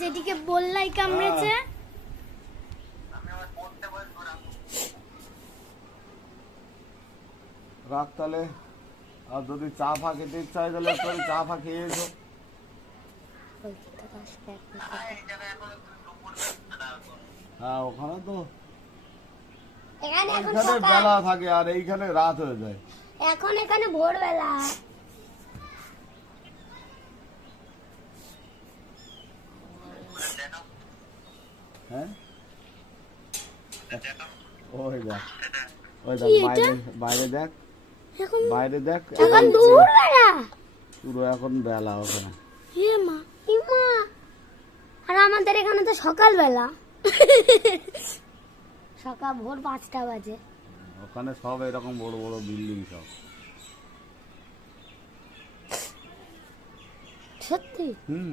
যেদিকে বললাই কামড়েছে। রাখ তাহলে। আর যদি চা ফা খেতে ইচ্ছা হয় তাহলে একটু চা ফা খেয়ে এসো। হ্যাঁ ওখানে তো ওইখানে বেলা থাকে আর এইখানে রাত হয়ে যায়। এখন এখানে ভোরবেলা। হ্যাঁ ওই দেখ, ওই দেখ বাইরে বাইরে দেখ, বাইরে দেখ এখন ভোরবেলা পুরো এখন বেলা ওখানে। আর আমাদের এখানে তো সকালবেলা। সকাল ভোর 5টা বাজে। ওখানে সব এরকম বড় বড় বিল্ডিং সব। সত্যি? হুম।